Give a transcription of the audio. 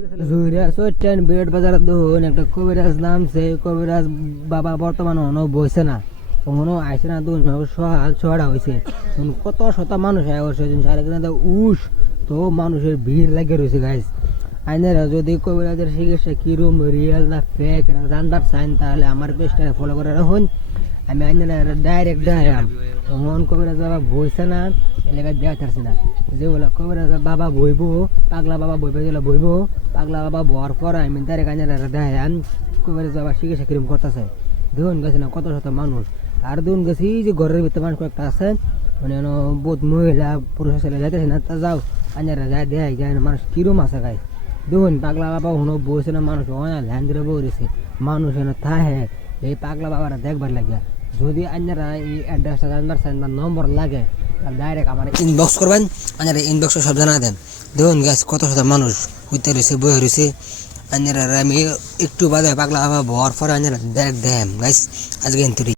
জুইরা চৈটান বিরাট বাজার দোন একটা কবিরাজ নামছে কবিরাজ বাবা বর্তমানে অন বইছে না কখনো আইসে না দোন সহাল ছড়া হয়েছে কত শত মানুষ আয় বসে সাড়ে কিনা উস তো মানুষের ভিড় লাগে রয়েছে গাইস আইনারা যদি কবিরাজের চিকিৎসা কিরম রিয়েল না ফেক এটা জানবার চান তাহলে আমার পেজটা ফলো করে রাখুন আমি আইনারা ডাইরেক্ট দেখাম তখন কবিরাজ বাবা বইছে না এলাকায় দেওয়া থাকছে না যেগুলো কবিরাজ বাবা বইব পাগলা বাবা বইবে যেগুলো বইব পাগলা বাবা বর পর আমি ডাইরেক্ট আইনারা দেখাম কবিরাজ বাবা চিকিৎসা কিরম করতেছে দেখুন গেছে না কত শত মানুষ আর দেখুন গেছি যে ঘরের ভিতরে মানুষ কয়েকটা আছে মানে বহুত মহিলা পুরুষ ছেলে যাইতেছে না তা যাও আইনারা যায় দেখাই যায় না মানুষ কিরম আছে গাই দেখুন পাগলা বাবা হনো বসে না মানুষ ল্যান্ড ধরে বসেছে মানুষ এনে থাহে এই পাগলা বাবারা দেখবার লাগে যদি আপনারা এই অ্যাড্রেসটা জানবার চান বা নম্বর লাগে তাহলে ডাইরেক্ট আমার ইনবক্স করবেন আপনারা ইনবক্সে সব জানা দেন দেখুন গাছ কত শত মানুষ হইতে রয়েছে বয়ে রয়েছে আপনারা আমি একটু বাদে পাগলা বাবা বর পরে আপনারা ডাইরেক্ট দেন গাছ আজকে